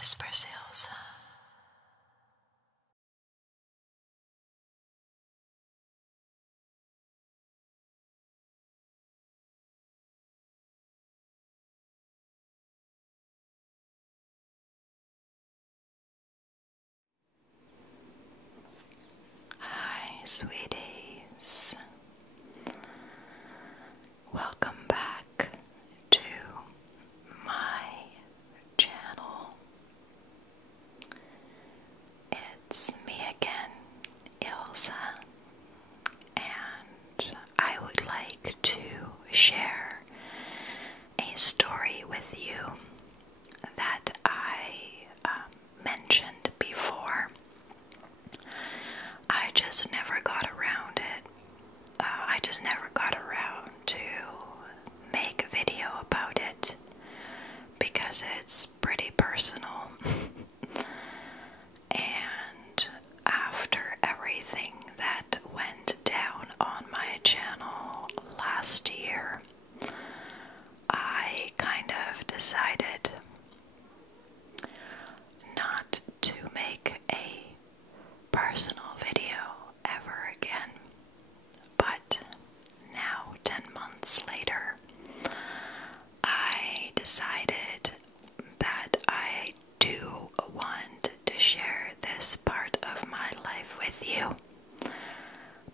TheWaterwhispers, Ilsa. Hi, sweeties. Welcome back to my channel. It's me again, Ilsa, and I would like to share a story with you that I mentioned before. I just never got around it. I just never got around to make a video about it because it's pretty personal. And after everything that went down on my channel last year, I kind of decided not to make a personal video ever again. But now, 10 months later, I decided that I do want to share this part of my life with you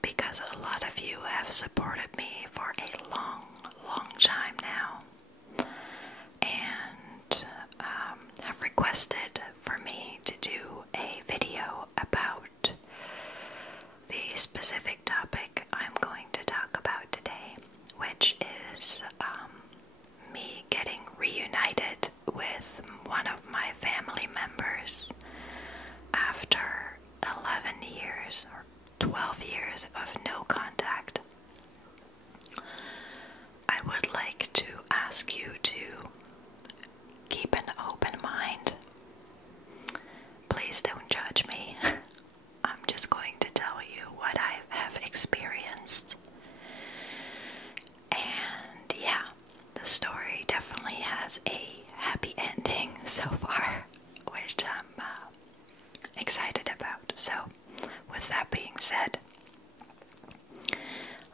because a lot of you have supported me for a long, long time now and have requested for me to do a video about the specific topic I'm going to talk about today, which is me getting reunited with one of my family members after 11 years or 12 years of no contact. I would like to ask you to keep an open mind. Please don't judge me. I'm just going to tell you what I have experienced. And yeah, the story definitely has a happy ending so far, which I'm excited about. So, with that being said,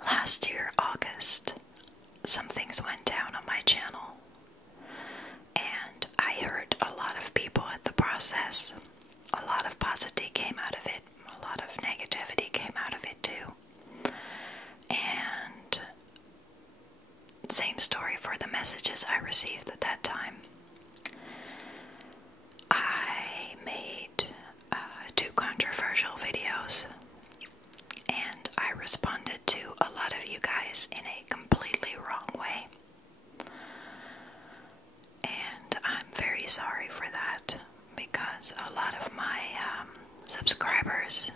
last year, August, some things went down on my channel, and I hurt a lot of people at the process. A lot of positivity came out of it, a lot of negativity came out of it too. And same story for the messages I received at that time. I made 2 controversial videos, and I responded to a lot of you guys in a completely wrong way. And I'm very sorry for that because a lot of my subscribers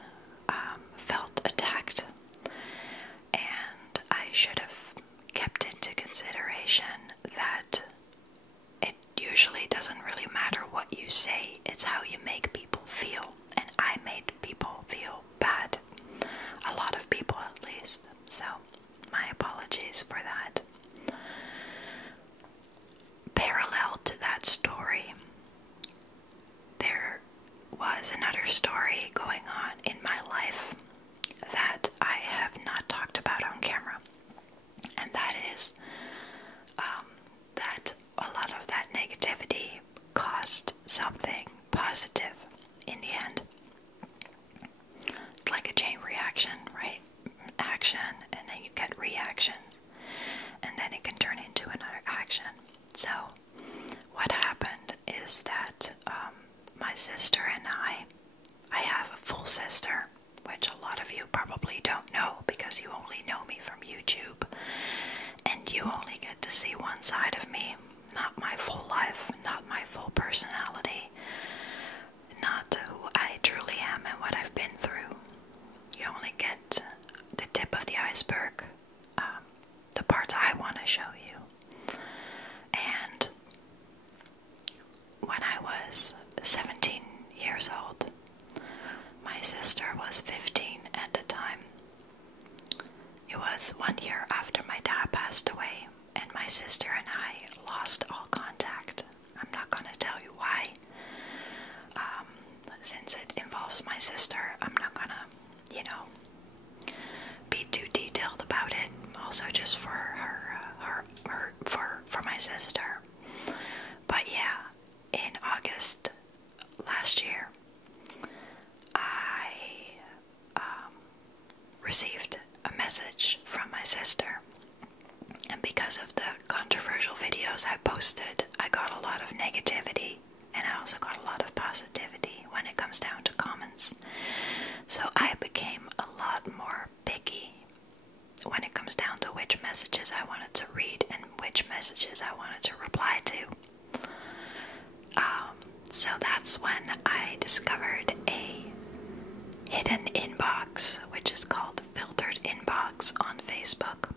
felt attacked, and I should have kept into consideration that it usually doesn't really matter what you say, it's how you make people feel, and I made people feel bad. A lot of people at least, so my apologies for that. Parallel to that story, there was another story going on in my life that I have not talked about on camera, and that is that a lot of that negativity caused something positive in the end. It's like a chain reaction, right? Action, and then you get reactions, and then it can turn into another action. So what happened is that my sister and I have a full sister, which a lot of you probably don't know because you only know me from YouTube, and you only get to see one side of me, not my full life, not my full personality, not who I truly am and what I've been through. You only get the tip of the iceberg, the parts I want to show you. And when I was 17 years old, my sister was 15 at the time. It was 1 year after my dad passed away, and my sister and I lost all contact. I'm not going to tell you why, message from my sister. And because of the controversial videos I posted, I got a lot of negativity, and I also got a lot of positivity when it comes down to comments. So I became a lot more picky when it comes down to which messages I wanted to read and which messages I wanted to reply to. So that's when I discovered a hidden inbox, which is called Filtered Inbox on Facebook.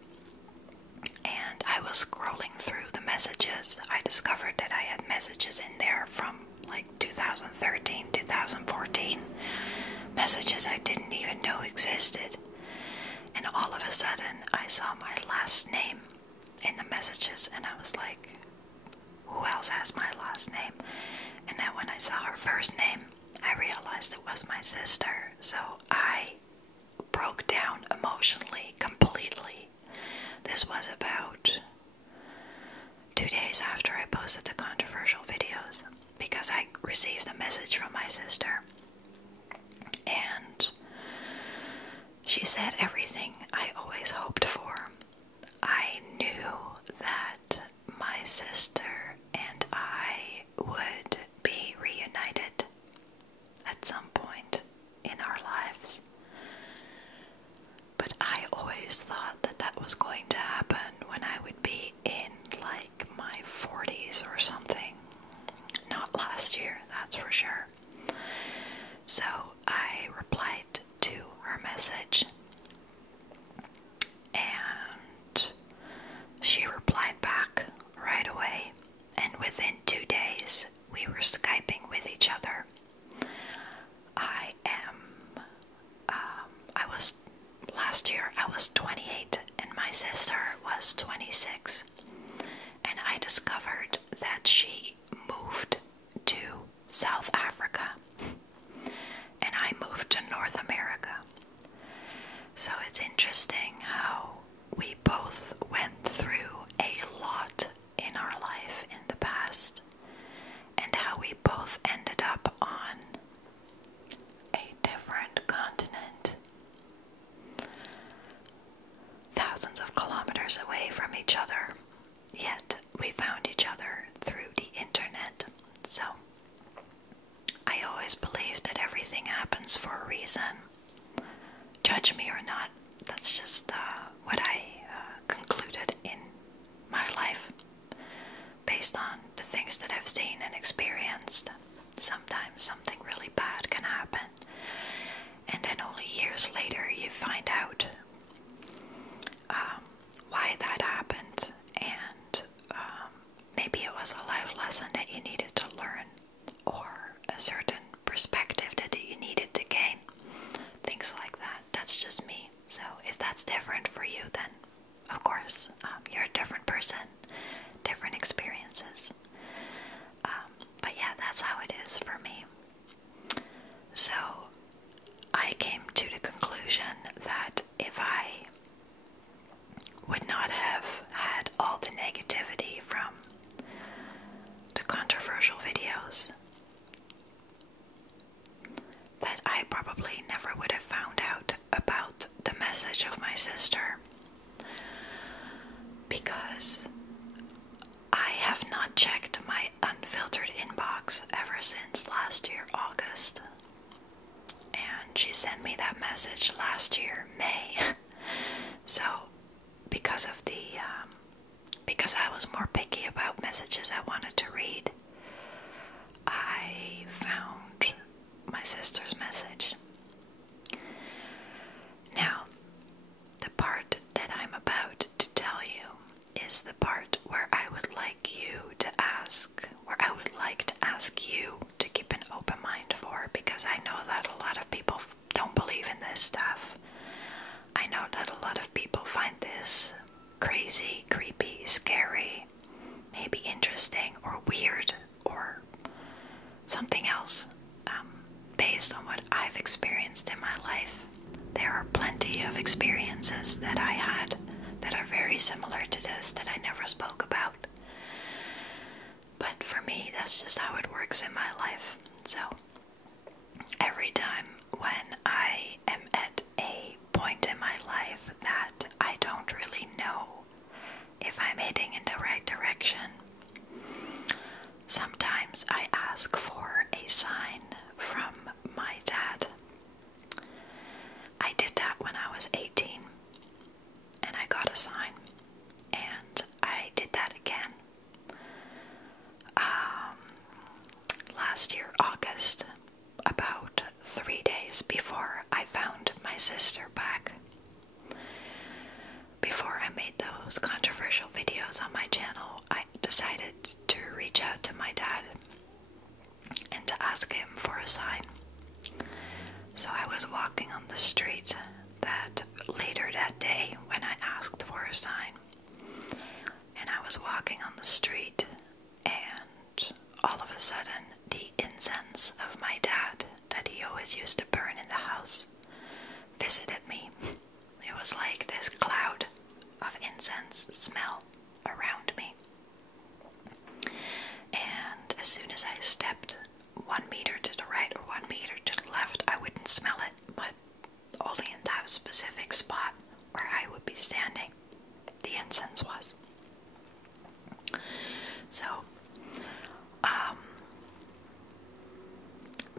And I was scrolling through the messages. I discovered that I had messages in there from like 2013, 2014. Messages I didn't even know existed. And all of a sudden, I saw my last name in the messages, and I was like, who else has my last name? And then when I saw her first name, I realized it was my sister. So I broke down emotionally, completely. This was about 2 days after I posted the controversial videos, because I received a message from my sister. And she said everything I always hoped for. I knew that my sister and I would be reunited at some point in our lives. But I always thought that that was going to happen when I would be in like my 40s or something. Not last year, that's for sure. So I replied to her message, and she replied back right away, and within 2 days we were Skyping with each other. Last year I was 28 and my sister was 26, and I discovered that she moved to South Africa and I moved to North America. So it's interesting how we both went through a lot in our life in the past, and how we both ended up on a different continent, thousands of kilometers away from each other, yet we found each other through the internet. So I always believe that everything happens for a reason. Judge me or not, that's just what I concluded in my life based on the things that I've seen and experienced. Sometimes something really bad can happen, and then only years later you find out why that happened, and maybe it was a life lesson that you needed to learn, or a certain perspective that you needed to gain. Things like that. That's just me. So if that's different for you, then of course you're a different person, different experiences. But yeah, that's how it is for me. So I came to the conclusion that if I would not have had all the negativity from the controversial videos, that I probably never would have found out about the message of my sister, because I have not checked my unfiltered inbox ever since last year, August. And she sent me that message last year, May. So because of because I was more picky about messages I wanted to read, I found my sister's message. Now, the part that I'm about to tell you is the part where I would like to ask you to keep an open mind for, because I know that a lot of people don't believe in this stuff. I know that a lot of people find this crazy, creepy, scary, maybe interesting or weird or something else, based on what I've experienced in my life. There are plenty of experiences that I had that are very similar to this that I never spoke about. But for me, that's just how it works in my life. So every time when I am at a point in my life that if I'm heading in the right direction. Sometimes I ask for a sign from my dad. I did that when I was 18, and I got a sign, and I did that again last year, August, about 3 days before I found my sister back. Before I made those controversial videos on my channel, I decided to reach out to my dad and to ask him for a sign. So I was walking on the street later that day when I asked for a sign. And I was walking on the street, and all of a sudden the incense of my dad that he always used to burn in the house visited me. It was like this cloud of incense smell around me. And as soon as I stepped 1 meter to the right or 1 meter to the left, I wouldn't smell it, but only in that specific spot where I would be standing, the incense was. So,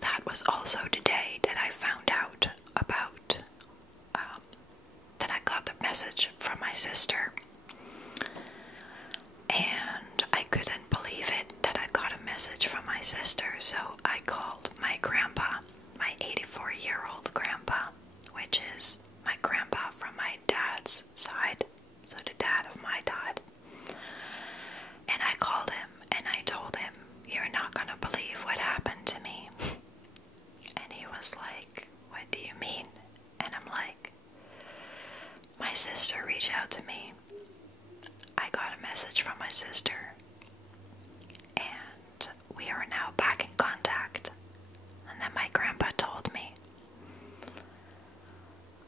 that was also the day that I found out about, that I got the message from my sister. And I couldn't believe it that I got a message from my sister, so I called my grandpa, my 84-year-old grandpa, which is my grandpa from my dad's side, so the dad of my dad. And I called him and I told him, "You're not gonna believe what happened to me." And he was like, "What do you mean?" And I'm like, "My sister reached out to me. I got a message from my sister, and we are now back in contact." And then my grandpa told me,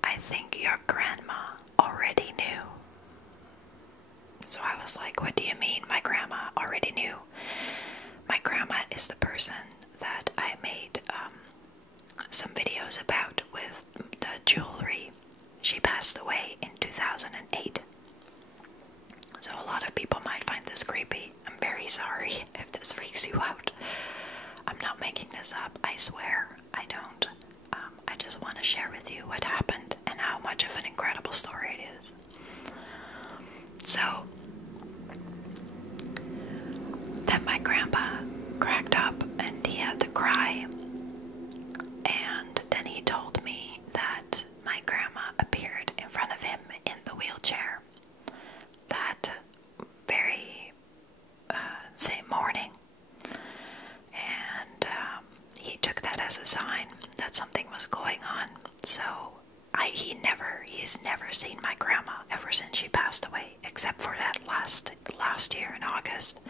"I think your grandma already knew." So I was like, "What do you mean my grandma already knew?" My grandma is the person that I made some videos about with the jewelry. She passed away in 2008. So a lot of people might find this creepy. I'm very sorry if this freaks you out. I'm not making this up, I swear. I don't. I just want to share with you what happened and how much of an incredible story it is. So, then my grandpa cracked up and he had to cry. And then he told me that my grandma appeared in front of him in the wheelchair that very same morning. And he took that as a sign that something was going on. So he's never seen my grandma ever since she passed away, except for that last year in August.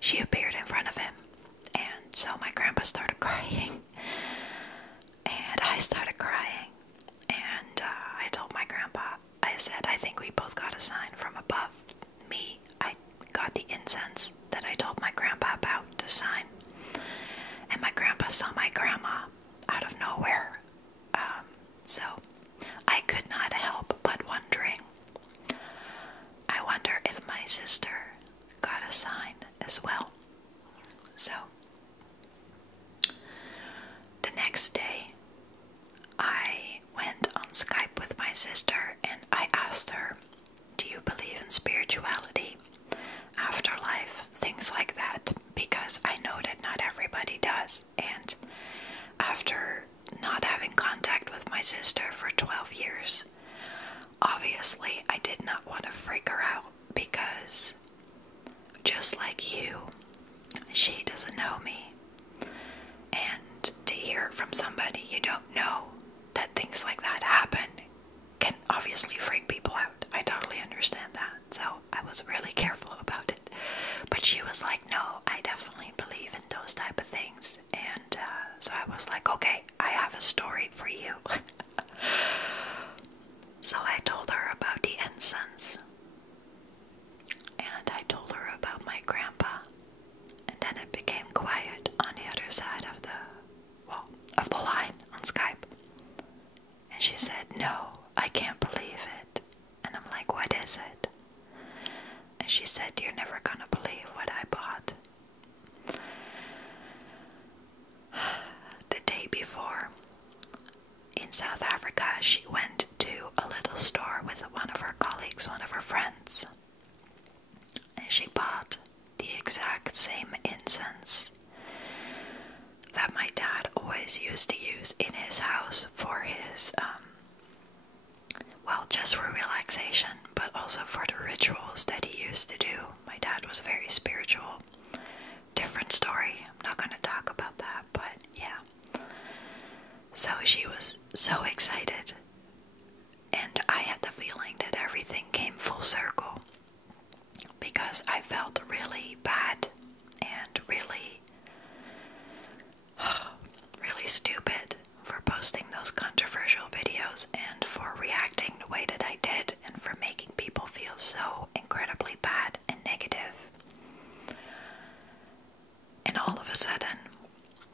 She appeared in front of him, and so my grandpa started crying, and I started crying, and I told my grandpa, I said, "I think we both got a sign from above." I got the incense that I told my grandpa about, the sign, and my grandpa saw my grandma out of nowhere. So I could not help but wondering, I wonder if my sister got a sign as well. So the next day, I went on Skype with my sister and I asked her, "Do you believe in spirituality, afterlife, things like that?" Because I know that not everybody does. And after not having contact with my sister for 12 years, obviously I did not want to freak her out, because just like you, she doesn't know me. And to hear from somebody you don't know that things like that happen can obviously freak people out. I totally understand that. So I was really careful about it. But she was like, "No, I definitely believe in those type of things." And so I was like, "Okay, I have a story for you." So I told her about the incense. And I told her about my grandpa. And then it became quiet on the other side of the line on Skype. And she said, "No, I can't believe it." And I'm like, "What is it?" And always used to use in his house for his, well, just for relaxation, but also for the rituals that he used to do. My dad was very spiritual. Different story. I'm not going to talk about that, but yeah. So she was so excited, and I had the feeling that everything came full circle because I felt really bad and really stupid for posting those controversial videos and for reacting the way that I did and for making people feel so incredibly bad and negative. And all of a sudden,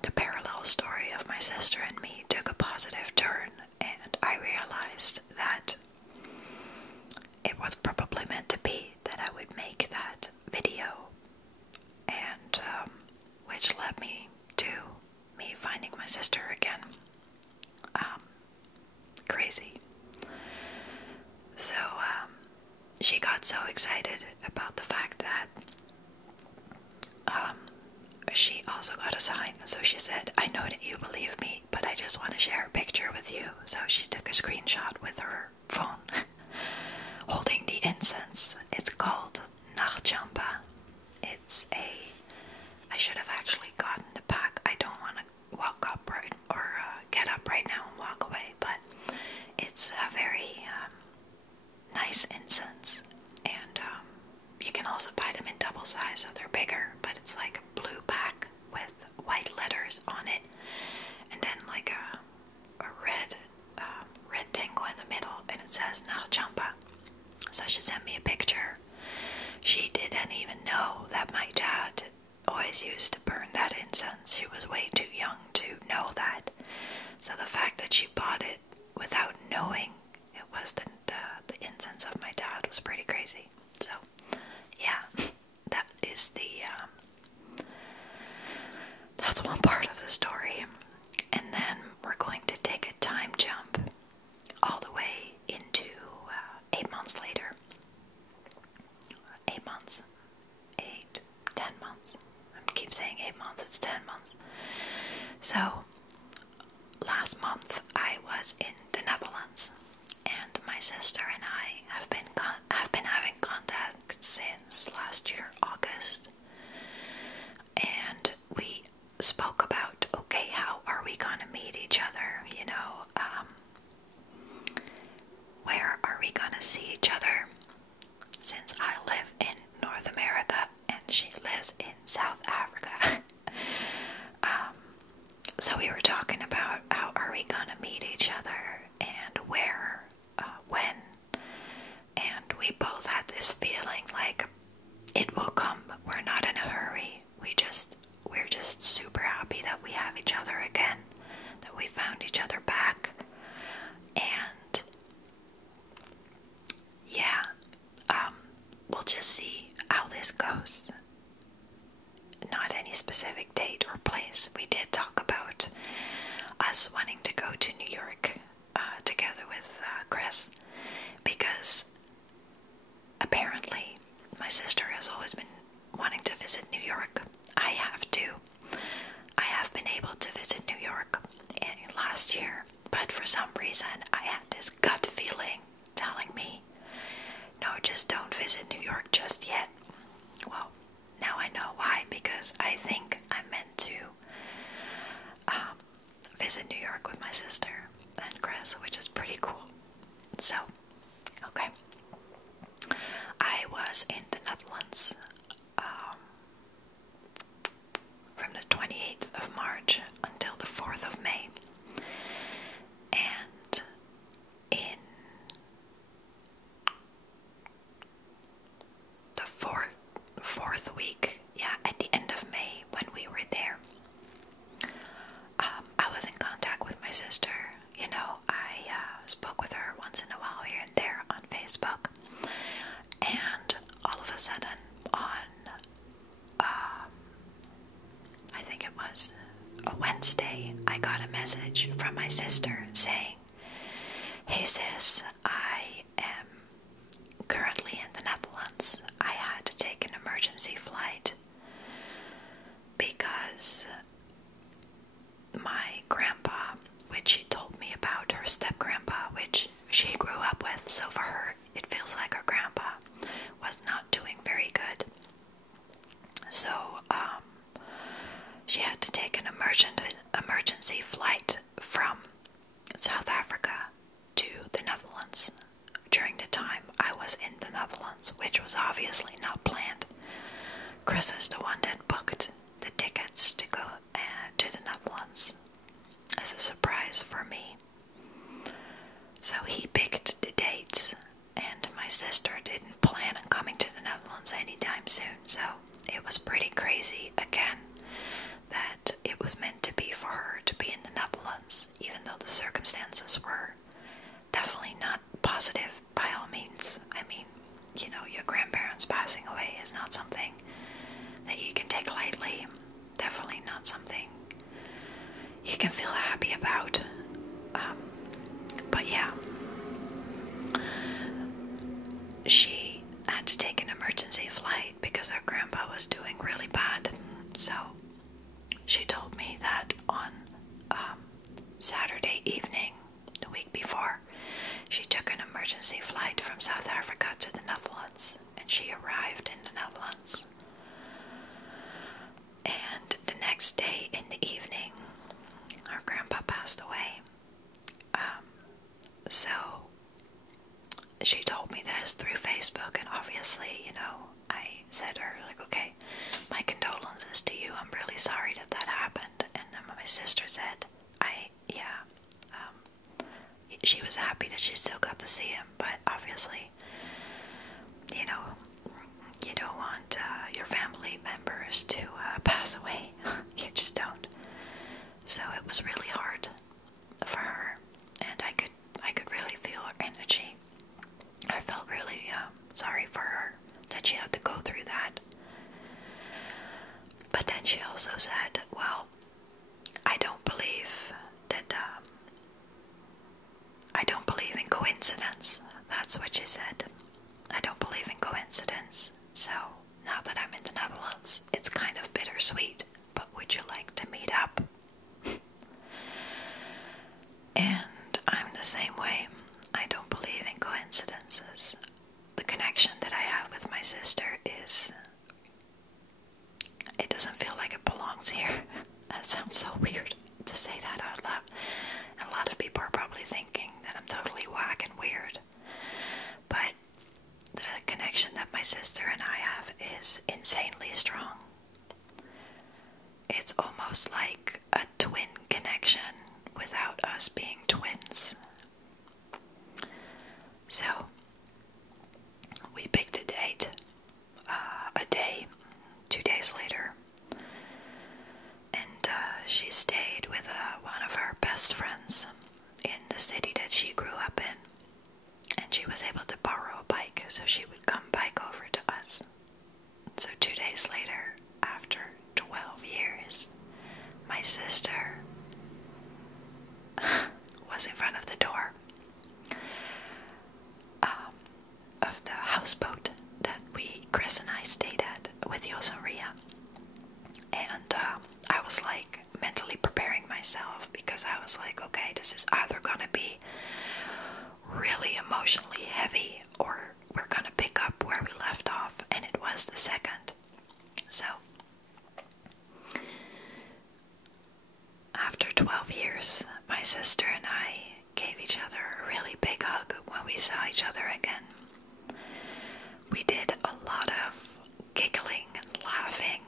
the parallel story of my sister and me took a positive turn, and I realized that it was probably meant to be that I would make that video, and which led me to me finding my sister again. Crazy. So she got so excited about the fact that she also got a sign. So she said, "I know that you believe me, but I just want to share a picture with you." So she took a screenshot with her phone holding the incense. It's called Nachtjampa. It's I should have actually gotten the pack. I don't want to walk up or get up right now and walk away, but it's a very nice incense, and you can also buy them in double size, so they're bigger, but it's like a blue pack with white letters on it, and then like a red rectangle in the middle, and it says Nachtjampa. So she sent me a picture. She didn't even know that my dad always used to burn that incense. She was way too young to know that. So the fact that she bought it without knowing it was the incense of my dad was pretty crazy. So yeah, that is that's one part of the story. And then we're going to take a time jump all the way into 8 months later. 8 months. 10 months. I keep saying 8 months, it's 10 months. So, last month I was in the Netherlands, and my sister and I have been having contact since last year, August. And we spoke about, okay, how are we gonna meet each other, you know, where are we gonna see each other, since I live in North America and she lives in South Africa. So we were talking about how are we gonna meet each other and where, when, and we both had this feeling like it will come, but we're not in a hurry. We're just super happy that we have each other again, that we found each other back, and yeah, we'll just see how this goes. Not any specific date or place. We did talk about us wanting to go to New York together with Chris, because apparently my sister has always been wanting to visit New York. I have too. I have been able to visit New York last year, but for some reason I had this gut feeling telling me, no, just don't visit New York just yet. Well, now I know why, because I think I'm meant to visit New York with my sister and Chris, which is pretty cool. So, okay. I was in the Netherlands from the 28th of March until the 4th of May. And in the fourth week, yeah, at the end of May when we were there, I was in contact with my sister. You know, I spoke with her once in a while here and there on Facebook. And all of a sudden on, I think it was a Wednesday, I got a message from my sister saying, "Hey sis, I am currently in the Netherlands. I had to take an emergency flight because my grandma also for her, it feels like her grandpa was not doing very good. So she had to take an emergency flight from South Africa to the Netherlands during the time I was in the Netherlands, which was obviously not planned. Chris is the one that booked the tickets to go to the Netherlands as a surprise for me. So he picked the dates, and my sister didn't plan on coming to the Netherlands anytime soon, so it was pretty crazy again that it was meant to be for her to be in the Netherlands, even though the circumstances were definitely not positive by all means. I mean, you know, your grandparents passing away is not something that you can take lightly. Definitely not something you can feel happy about. But yeah, she had to take an emergency flight because her grandpa was doing really bad. So she told me that on Saturday evening, the week before, she took an emergency flight from South Africa to the Netherlands, and she arrived in the Netherlands. And the next day in the evening, her grandpa passed away. So she told me this through Facebook, and obviously, you know, I said to her, like, okay, my condolences to you. I'm really sorry that that happened. And then my sister said, she was happy that she still got to see him, but obviously, you know, you don't want your family members to pass away. You just don't. So it was really hard for her, and I could really feel her energy. I felt really sorry for her that she had to go through that. But then she also said, well, I don't believe that, I don't believe in coincidence. That's what she said. I don't believe in coincidence. So now that I'm in the Netherlands, it's kind of bittersweet, but would you like to meet up? And I'm the same way. I don't believe in coincidences. The connection that I have with my sister is, it doesn't feel like it belongs here. That sounds so weird to say that out loud. And a lot of people are probably thinking that I'm totally whack and weird. But the connection that my sister and I have is insanely strong. It's almost like a twin connection without us being twins. So, we picked a date, 2 days later, and she stayed with one of her best friends in the city that she grew up in, and she was able to borrow a bike, so she would come bike over to us. So 2 days later, after 12 years, my sister was in front of the door of the houseboat that Chris and I stayed at with Jos and Ria. And I was like mentally preparing myself, because I was like, okay, this is either gonna be really emotionally heavy or we're gonna pick up where we left off, and it was the second. So after 12 years, my sister and I gave each other a really big hug when we saw each other again. We did a lot of giggling and laughing,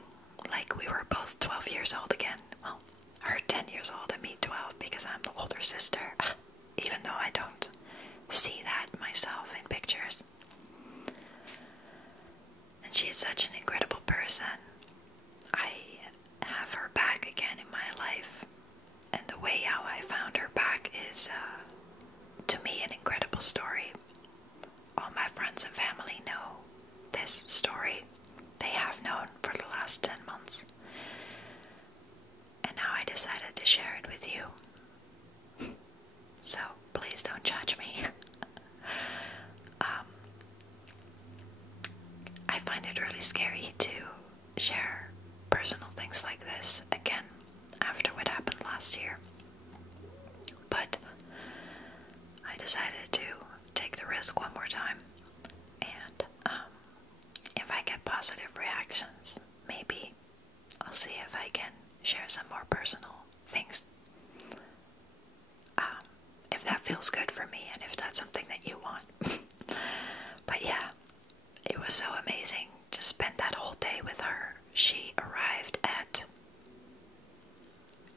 like we were both 12 years old again. Well, her 10 years old and me 12, because I'm the older sister, even though I don't see that myself in pictures. And she is such an incredible person. I have her back again in my life, and the way how I found her back is, to me, an incredible story. All my friends and family know this story. They have known for the last 10 months. And now I decided to share it with you. So please don't judge me. I find it really scary to share personal things like this again after what happened last year. But I decided to take the risk was so amazing to spend that whole day with her. She arrived at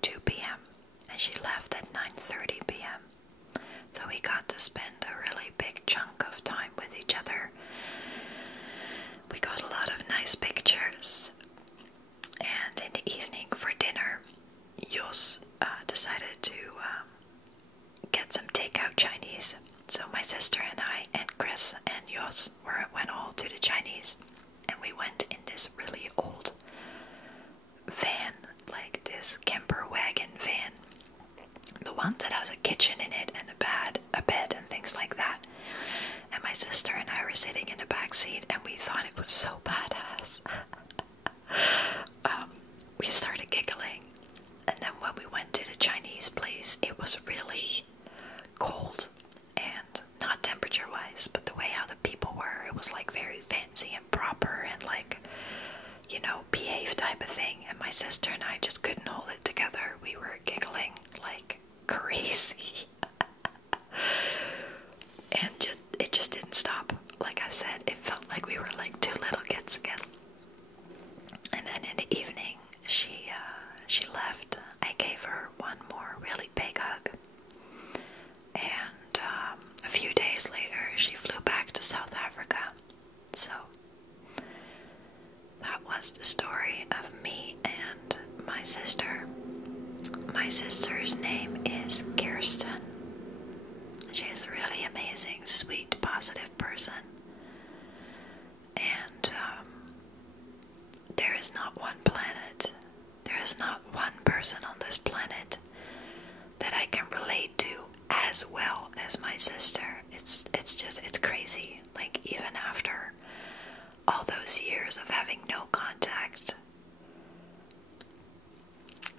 2 p.m. and she left at 9:30 p.m. So we got to spend a really big chunk of time with each other. We got a lot of nice pictures. And in the evening for dinner, Jos decided to get some takeout Chinese. So my sister and I and Chris and Jos went all to the Chinese. And we went in this really old van, like this camper wagon van. The one that has a kitchen in it and a bed and things like that. And my sister and I were sitting in the back seat and we thought it was so badass. We started giggling. And then when we went to the Chinese place, it was really cold. And not temperature wise, but the way how the people were, it was like very fancy and proper and like, you know, behave type of thing. And my sister and I just couldn't hold it together. We were giggling like crazy. And it just didn't stop. Like I said, it felt like we were like two little kids again. And then in the evening, she left. I gave her one more really big hug. And a few days later, she flew back to South Africa. So that was the story of me and my sister. My sister's name is Kirsten. She's a really amazing, sweet, positive person. And there is not one planet, there is not one person on this planet that I can relate to as well as my sister. It's crazy. Like, even after all those years of having no contact,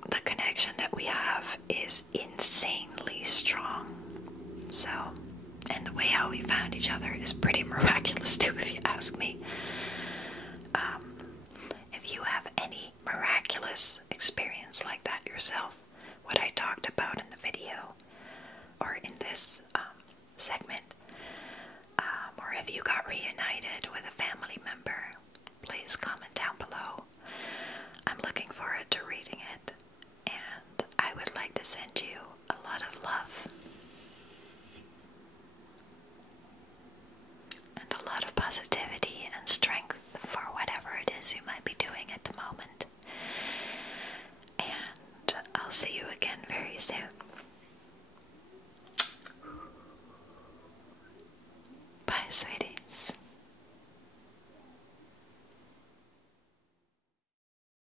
the connection that we have is insanely strong. So, and the way how we found each other is pretty miraculous too, if you ask me. If you have any miraculous experience like that yourself, what I talked about in the video, or in this segment, or if you got reunited with a family member, please comment down below. I'm looking forward to reading it, and I would like to send you a lot of love and a lot of positivity and strength for whatever it is you might be doing at the moment. And I'll see you again very soon. Bye, sweetie.